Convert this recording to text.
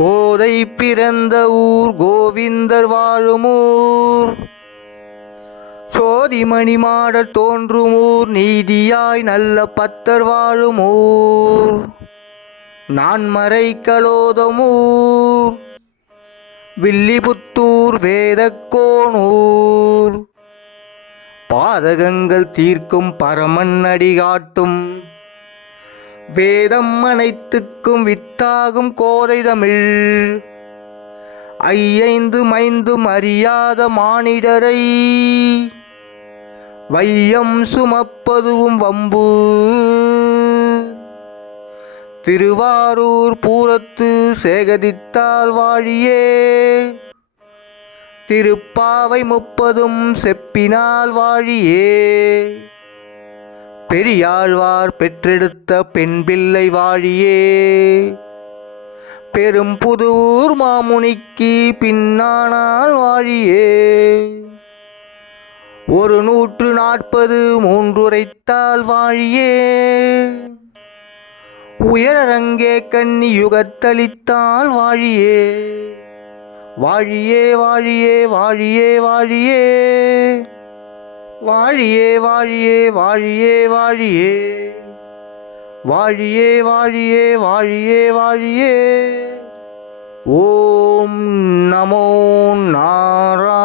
கோதை பிறந்த ஊர் கோவிந்தர் வாழுமூர், சோதிமணி மாடர் தோன்றுமூர், நீதியாய் நல்ல பத்தர் வாழுமூர், நான்மறை கலோதமூர், வில்லிபுத்தூர் வேதக்கோணூர், பாதகங்கள் தீர்க்கும் பரமன் அடிகாட்டும் வேதம் அனைத்துக்கும் வித்தாகும் கோதை தமிழ். ஐயைந்து மைந்தும் அறியாத மானிடரை வையம் சுமப்பதுவும் வம்பு. திருவாரூர் பூரத்து சேகதித்தால் வாழியே, திருப்பாவை 30 செப்பினால் வாழியே, பெரியாழ்வார் பெற்றெடுத்த பெண் பிள்ளை வாழியே, பெரும் புதூர் மாமுனிக்கு பின்னானால் வாழியே, 140 மூன்றுரைத்தால் வாழியே, உயரரங்கே கன்னி யுகத்தளித்தால் வாழியே, வாழியே வாழியே வாழியே வாழியே, வாழியே வாழியே வாழியே வாழியே, வாழியே வாழியே வாழியே வாழியே. ஓம் நமோ நாராயணாய.